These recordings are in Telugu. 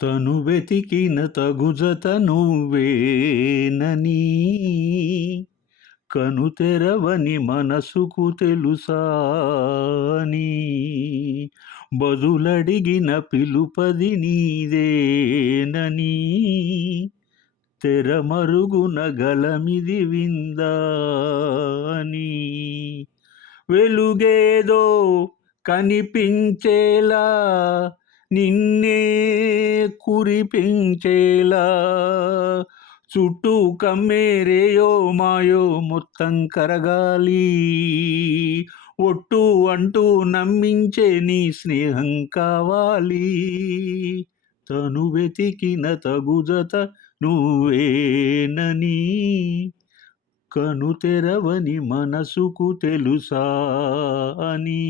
తను వెతికిన తగుజత నువ్వేనని కనుతెరవని మనసుకు తెలుసా అని బదులడిగిన పిలుపది నీదేనని తెరమరుగున గలమిది విందా అని వెలుగేదో కనిపించేలా నిన్నే కురిపించేలా చుట్టూ కమ్మేరేయో మాయో మొత్తం కరగాలి ఒట్టు అంటూ నమ్మించే నీ స్నేహం కావాలి తను వెతికిన తగుజత నువ్వేనని కనుతెరవని మనసుకు తెలుసా అని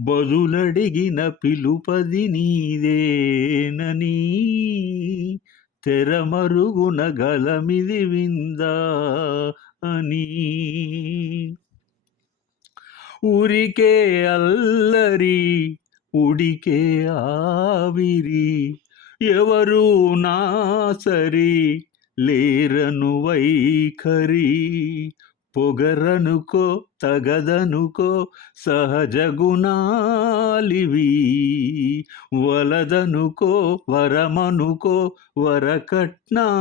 బదులడిగిన పిలుపది నీదేనని తెరమరుగున గలమిది విందా అని ఊరికే అల్లరి ఉడికే ఆవిరి ఎవరు నా సరి లేరను వైఖరి పొగరనుకో తగదనుకో సహజ గుణాలివి వలదనుకో వరమనుకో వరకట్నాలివి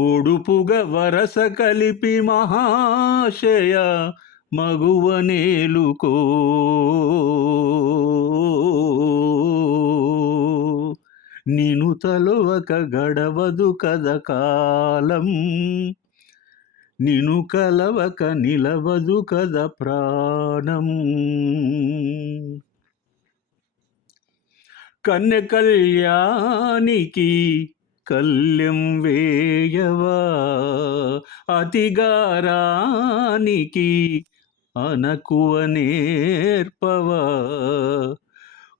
ఓడుపుగా వరస కలిపి మహాశయ మగువనేలుకో నిను తలువక గడవదు కద కాలం నిను కలవక నిలవదు కద ప్రాణం కన్నె కళ్యాణికి కల్యం వేయవా అతిగారానికి అనకువ నేర్పవా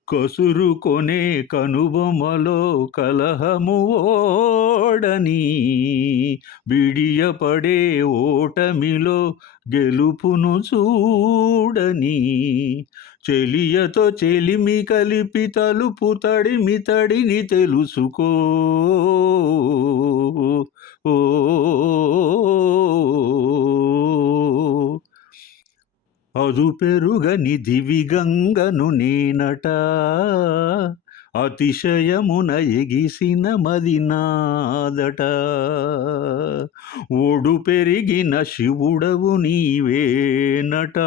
కసురు కొనే కనుబొమలో కలహము ఓడని బిడియపడే ఓటమిలో గెలుపును చూడని చెలియతో చెలిమి కలిపి తలుపు తడిమి తడిని తెలుసుకో ఓ అదు పెరుగని దివిగంగను నేనట అతిశయమున ఎగిసిన మదినాదట ఒడు పెరిగిన శివుడవు నీవేనట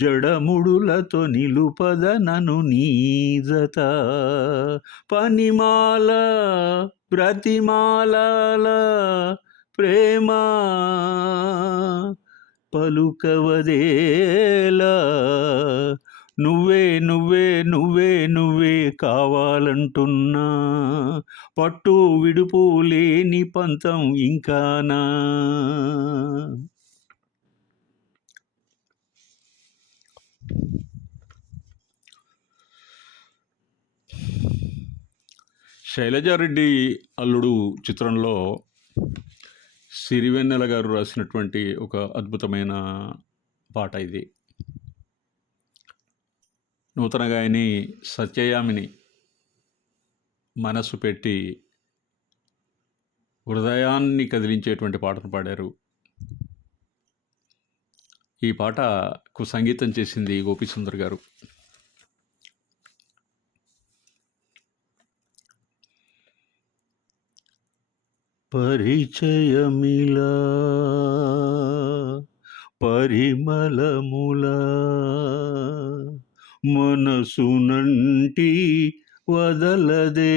జడముడులతో నిలుపద నను నీజత పనిమాల ప్రతిమాల ప్రేమ పలుకవదేలా నువ్వే నువ్వే నువ్వే నువ్వే కావాలంటున్నా పట్టు విడుపు లేని పంతం ఇంకానా శైలజారెడ్డి అల్లుడు చిత్రంలో సిరివెన్నెల గారు రాసినటువంటి ఒక అద్భుతమైన పాట ఇది. నూతన గాయని సత్యయామిని మనసు పెట్టి హృదయాన్ని కదిలించేటువంటి పాటను పాడారు. ఈ పాటకు సంగీతం చేసింది గోపీసుందర్ గారు. పరిచయమిలా పరిమళములా మనసునంటి వదలదేలా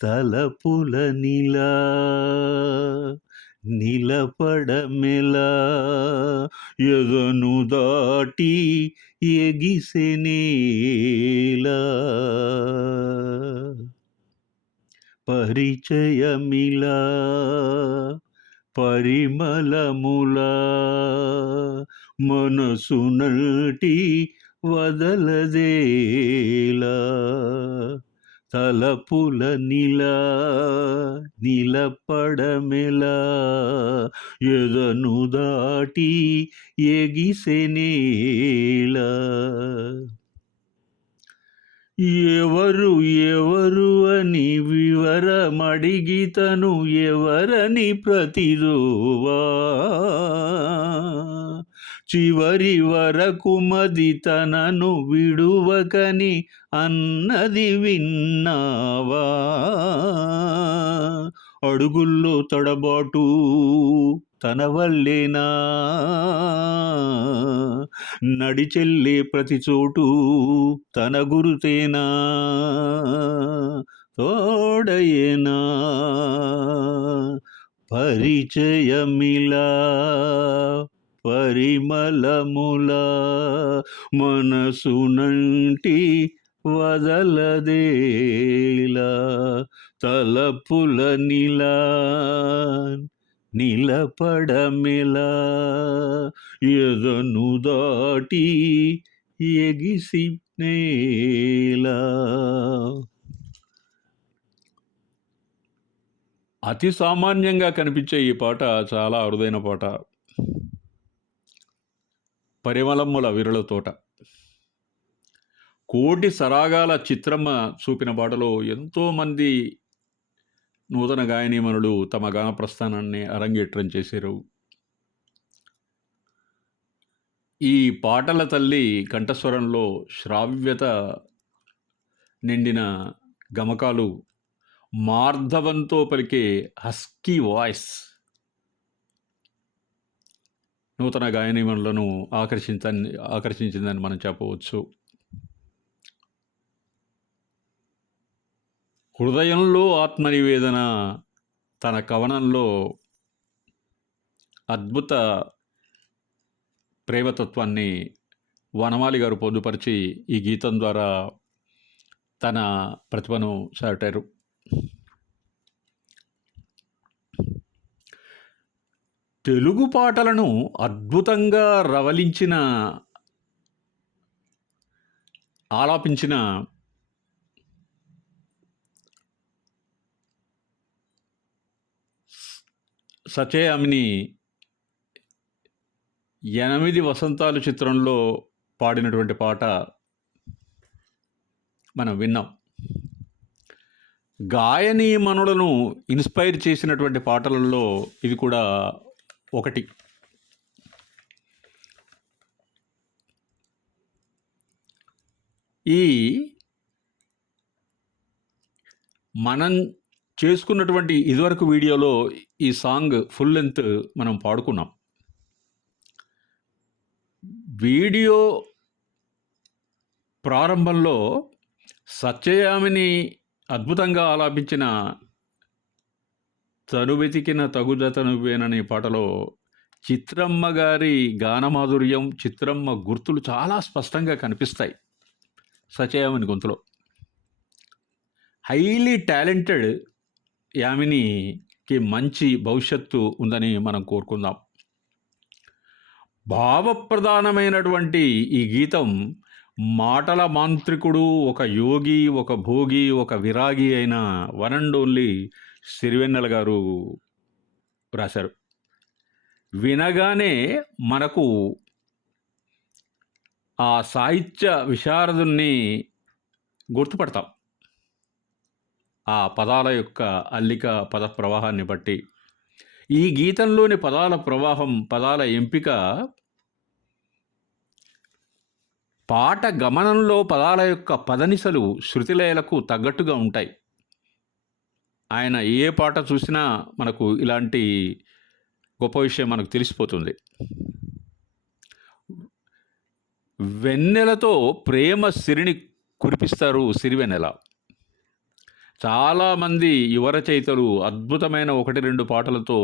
తలపులనిలా నిలపడమెలా ఎదను దాటి ఎగిసెనేలా పరిచయమిలా పరిమళములా మనసునటి వదలదేలా తలపులనిలా నిలపడమెలా ఎదను దాటి ఎగిసెనేలా ఎవరు ఎవరు అని వివరమడిగితను ఎవరని ప్రతిరోవా చివరి వరకు మది తనను విడువకని అన్నది విన్నావా అడుగుల్లో తడబాటు తన వల్లేనా నడిచెల్లే ప్రతి చోటు తన గురుతేనా తోడయేనా పరిచయమిలా పరిమళముల మనసునంటి వదలదేలా తలపుల నిలపడమెలా ఎదను దాటి ఎగిసి నేలా. అతి సామాన్యంగా కనిపించే ఈ పాట చాలా అరుదైన పాట. పరిమళమ్ముల విరల తోట. కోటి సరాగాల చిత్రమ్మ చూపిన పాటలో ఎంతోమంది నూతన గాయనీమణులు తమ గాన ప్రస్థానాన్ని అరంగేట్రం చేశారు. ఈ పాటల తల్లి కంఠస్వరంలో శ్రావ్యత నిండిన గమకాలు, మార్ధవంతో పలికే హస్కీ వాయిస్ నూతన గాయనీమణులను ఆకర్షించిందని మనం చెప్పవచ్చు. హృదయంలో ఆత్మనివేదన తన కవనంలో అద్భుత ప్రేమతత్వాన్ని వనమాలి గారు పొందుపరిచి ఈ గీతం ద్వారా తన ప్రతిభను చాటారు. తెలుగు పాటలను అద్భుతంగా ఆలాపించిన సచేయామిని 8 వసంతాలు చిత్రంలో పాడినటువంటి పాట మనం విన్నాం. గాయనీమణులను ఇన్స్పైర్ చేసినటువంటి పాటలలో ఇది కూడా ఒకటి. ఈ మనం చేసుకున్నటువంటి ఇదివరకు వీడియోలో ఈ సాంగ్ ఫుల్ లెంత్ మనం పాడుకున్నాం. వీడియో ప్రారంభంలో సత్యయామిని అద్భుతంగా ఆలాపించిన తనువెతికిన తగుదత నువ్వేననే పాటలో చిత్రమ్మ గారి గానమాధుర్యం, చిత్రమ్మ గుర్తులు చాలా స్పష్టంగా కనిపిస్తాయి సత్యయామిని గొంతులో. హైలీ టాలెంటెడ్ యామినికి మంచి భవిష్యత్తు ఉందని మనం కోరుకుందాం. భావప్రధానమైనటువంటి ఈ గీతం మాటల మాంత్రికుడు, ఒక యోగి, ఒక భోగి, ఒక విరాగి అయిన వన్ అండ్ ఓన్లీ సిరివెన్నెల గారు రాశారు. వినగానే మనకు ఆ సాహిత్య విశారదుని గుర్తుపడతాం. ఆ పదాల యొక్క అల్లిక, పద ప్రవాహాన్ని బట్టి ఈ గీతంలోని పదాల ప్రవాహం, పదాల ఎంపిక పాట గమనంలో పదాల యొక్క పదనిసలు శృతిలయలకు తగ్గట్టుగా ఉంటాయి. ఆయన ఏ పాట చూసినా మనకు ఇలాంటి గొప్ప విషయం మనకు తెలిసిపోతుంది. వెన్నెలతో ప్రేమ సిరిని కురిపిస్తారు సిరివెన్నెల. చాలామంది యువ రచయితలు అద్భుతమైన 1-2 పాటలతో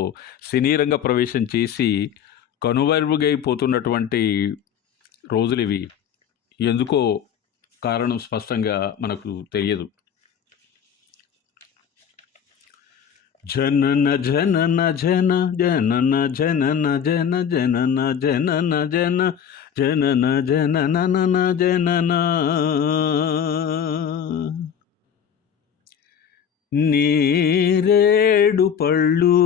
సినీరంగ ప్రవేశం చేసి కనుమరుగైపోతున్నటువంటి రోజులు ఇవి. ఎందుకో కారణం స్పష్టంగా మనకు తెలియదు. జనన జనన జన జనన జనన జన జనన జనన జన జనన జనన జనన నేరేడు పళ్ళు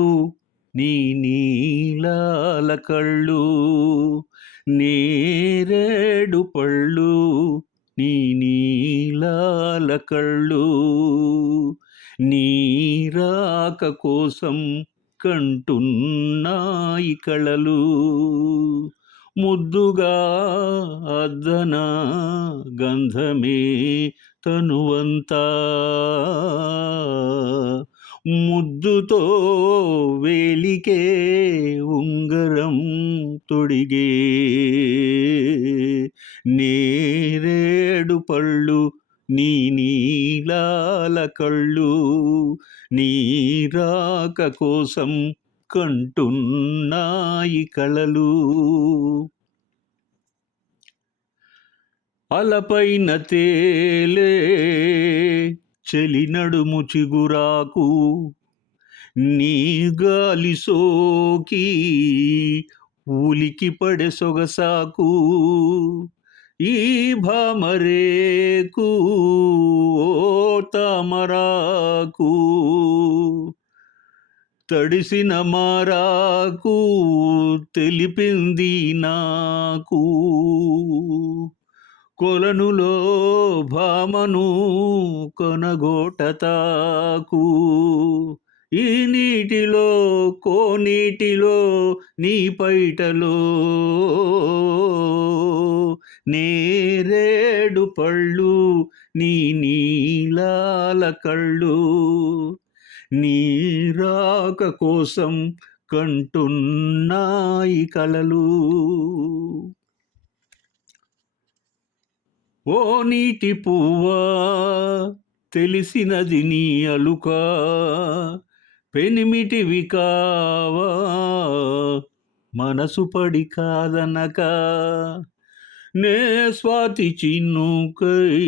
నీ నీలాల కళ్ళు నేరేడు పళ్ళు నీ నీలాల కళ్ళు నీ రాక కోసం కంటున్నాయి కళలు ముద్దుగా అద్దన గంధమే తనువంతా ముద్దుతో వేలికే ఉంగరం తొడిగే నేరేడు పళ్ళు నీ నీలాల కళ్ళు నీ రాక కోసం కంటున్నాయి కళలు అలపైన తేలే చెలి నడుము చిగురాకు నీ గాలి సోకి ఉలికి పడే సొగసాకు ఈ భామరేకు ఓ తామరాకు తడిసిన మారాకు తెలిపింది నాకు కొలనులో భామను కొనగోటతాకు ఈ నీటిలో కోనీటిలో నీ పైటలో నేరేడు పళ్ళు నీ నీలాల కళ్ళు నీ రాక కోసం కంటున్నాయి కలలు ఓ నీటి పువ్వా తెలిసినది నీ అలుక పెనిమిటివి కావా మనసు పడి కాదనక నే స్వాతి చిన్నుకై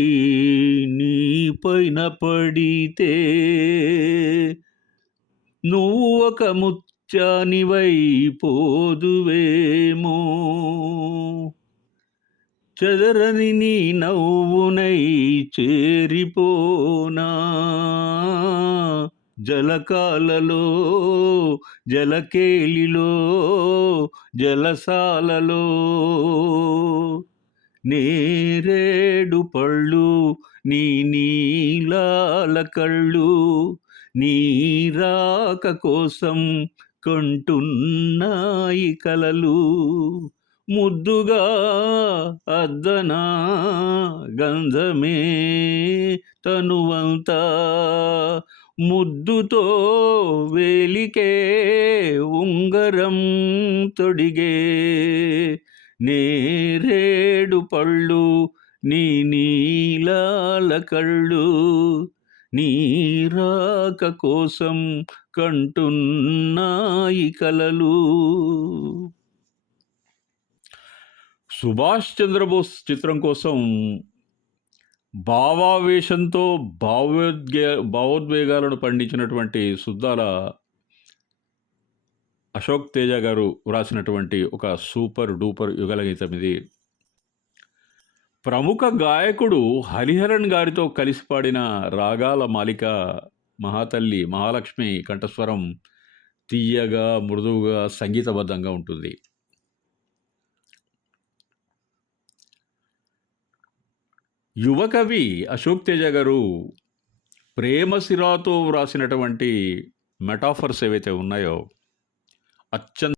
నీ పైన పడితే నువ్వు ఒక ముత్యానివై పోదువేమో చెదరని నీ నవ్వునై చేరిపోనా జలకాలలో జలకేలిలో జలసాలలో నేరేడు పళ్ళు నీ నీలాల కళ్ళు నీ రాక కోసం కంటున్నాయి కలలు ముద్దుగా అద్దనా గంధమే తనువంతా ముద్దుతో వేలికే ఉంగరం తొడిగే నేరేడు పళ్ళు నీ నీలాల కళ్ళు నీ రాక కోసం కంటున్నాయి కలలు. సుభాష్ చంద్రబోస్ చిత్రం కోసం భావావేశంతో భావోద్వేగాలను పండించినటువంటి సుద్దాల అశోక్ తేజ గారు వ్రాసినటువంటి ఒక సూపర్ డూపర్ యుగల గీతం ఇది. ప్రముఖ గాయకుడు హరిహరన్ గారితో కలిసి పాడిన రాగాల మాలిక మహాతల్లి మహాలక్ష్మి కంఠస్వరం తీయగా మృదువుగా సంగీతబద్ధంగా ఉంటుంది. యువకవి అశోక్ తేజ గారు ప్రేమసిరాతో వ్రాసినటువంటి మెటాఫర్స్ ఏవైతే ఉన్నాయో అత్యంత